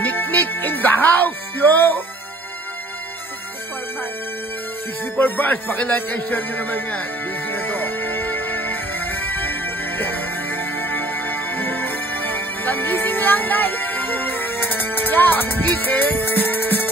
Nick in the house, yo! 64 bars. 64 bars. Pakilike and share nyo naman yan. Busy na to. Pagising lang, guys. Yo! Pagising!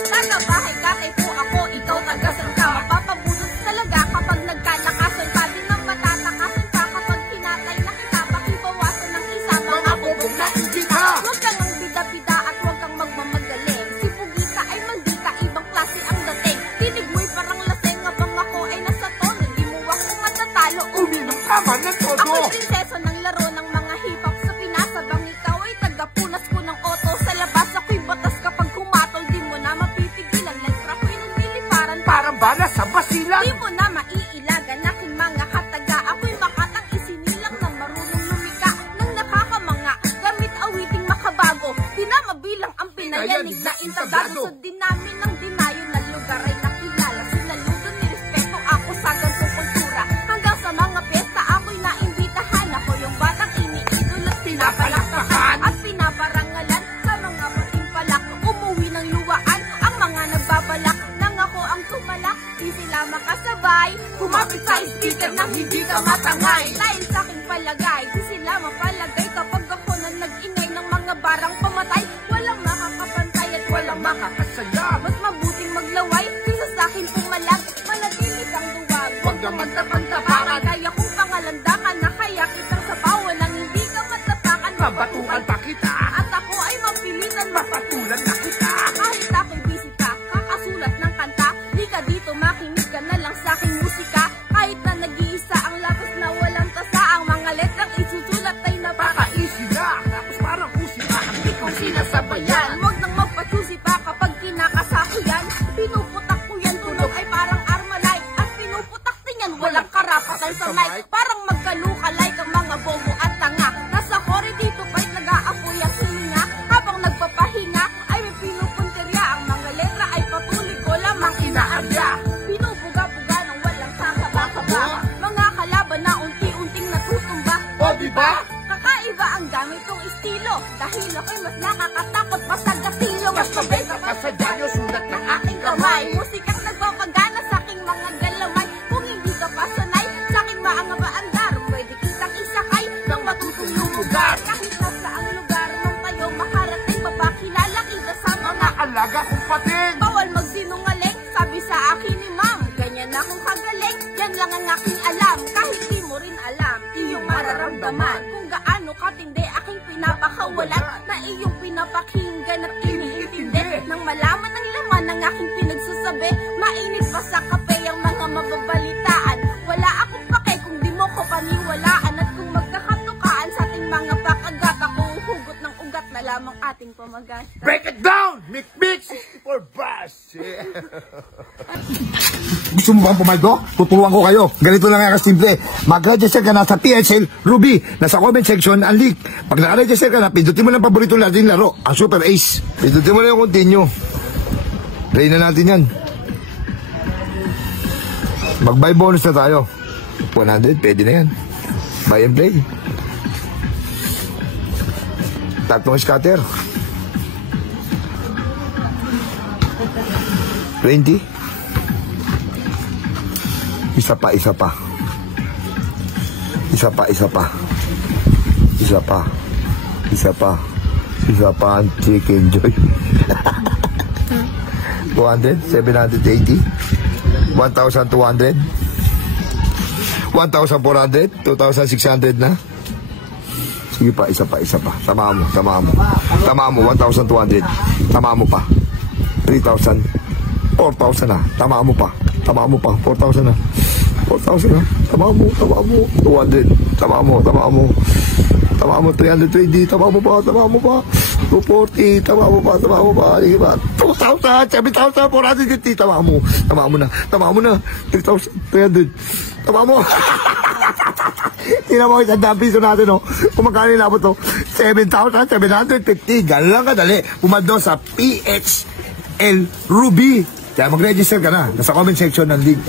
Taga-bahay ka, po ako, ikaw taga-san ka. Mapapabulot talaga kapag nagkalakasan ka. Di na matatakasan ka kapag hinatay na kita. Bakit bawasan ng isa, mga bubog na hindi ka. Huwag kang ang bida-bida at huwag kang magmamagaling. Si Pugita ay maldita, ibang klase ang dating. Tinig mo'y parang laseng, abang ako ay nasa tono. Di mo ako matatalo, uminom ka man ng todo. Ako'y prinsesa ng laro ng mga hip-hop sa Pinas. Abang ikaw ay taga-punas ko ng auto. Sa labas ako'y batas kapag humatol. Di mo na mapipigilan, letra ko'y nanliliparan. Parang bala sa basilan. Di mo na maiilagan aking mga kataga. Ako'y makatang isinilang na marunong lumika. Nang nakakamanga, gamit awiting makabago. Di na mabilang ang pinayanig na intagado. Sa dinamin ng dinayo na lugar ay nakilala. Sinalugan ni respeto ako sa gantong kultura. Hanggang sa mga pesta ako'y naimbitahan. Ako yung batang iniidol at pinapalakpakan at pinaparangalan sa mga pating palak. Umuwi ng luwaan ang mga nagbabalak. Nang ako ang tumalak, di sila makasabay. Kumapit sa speaker nang hindi ka matangay. Dahil sa aking palagay, di sila mapalagay. Kapag ako na nag-ingay ng mga barang pamatay, walang makakapantay at walang makakasaya. Mas mabuting maglaway, kaysa sa akin pumalag. Manatili kang duwag, huwag kang magtapang-tapangan. Kaya kung pangalandakan na kaya kitang sabawan nang hindi ka matapakan. Mabatukan pa kita. At ako ay mapilitan, Mapatulan na kita. kahit ako'y busy ka, kakasulat ng kanta. Di ka dito, makinig ka na lang sa aking musika. Kahit na nag-iisa ang lapis na walang tasa, ang mga letrang isusulat ay Easy na. Tapos parang usi na. Hindi kong sinasabayan. Huwag nang magpatusi pa kapag kinakasako yan. Pinuputak ko yan, tulog ay parang armalay. At pinuputak din yan, walang karapatan sa mic. Parang magkalukalay kang mga bobo at tanga. Nasa kore dito ba'y nag-aapoy ang hininga. Habang nagpapahinga ay may pinupunterya. Ang mga letra ay patuloy ko lamang inaarya. Binubuga-buga ng walang kakaba-kaba. Mga kalaban na unti-unting natutumba. O, diba? Kakaiba ang gamit kong estilo. Dahil ako'y mas nakakatakot pa sa gatilyo. Mas mabenta pa sa dyanyo sulat ng aking Kamay, kamay. musikang nagpapagana sa aking mga galamay. Kung hindi ka pa sanay sa aking maangaba andar, pwede kitang isakay ng matutulong lugar. Kahit nasa ang lugar ng tayo makarating, mapakilala kita sa mga Alaga kong pating. bawal magsinungaling. Sabi sa akin ni ma'am, ganyan akong kagaling. Yan lang ang aking alam, kahit di mo rin alam iyong mararamdaman. Kung gaano katindi aking pinapakawalan, na iyong pinapakinggan at iniintindi. Nang malaman ng laman ng aking pinagsasabi, mainit pa sa kape ang mga mababalitaan. Wala akong pake kung di mo ko paniwalaan. At kung magkakatukaan sa ating mga pakagat, ako hugot ng ugat na lamang ating pamagat. Break it down! Mix 64 bars! Yeah. Gusto mo bang pumaldo? Tuturuan ko kayo. Ganito lang nga kasimple. Mag-register ka na sa PHL Ruby. Nasa comment section ang link. Pag naka-register ka na, pindutin mo ng paborito natin laro, ang Super Ace. Pindutin mo na yung continue. Play na natin yan. Mag-buy bonus na tayo. 100, pwede na yan. Buy and play. Tatlong scatter. 20. Isa pa. Isa pa. Ang chicken joy. 200, 780, 1,200, 1,400, 2,600 na. Sige pa, isa pa. Tama mo, 1,200. Tama mo pa. 3,000, 4,000 na. Tama mo pa, 4,000 na. 4,000 na. Tama mo. 200. Tama mo. 320. Tama mo pa. 240. Tama mo pa. Sige ba? 2,000. 7,450. Tama mo na. 3,300. Tama mo. Tingnan mo isang piso natin, no? Kung magkano inabot to? 7,750. Ganun lang kadali. Pumaldo sa PHL Ruby. Kaya mag-register ka na. Nasa comment section ng link.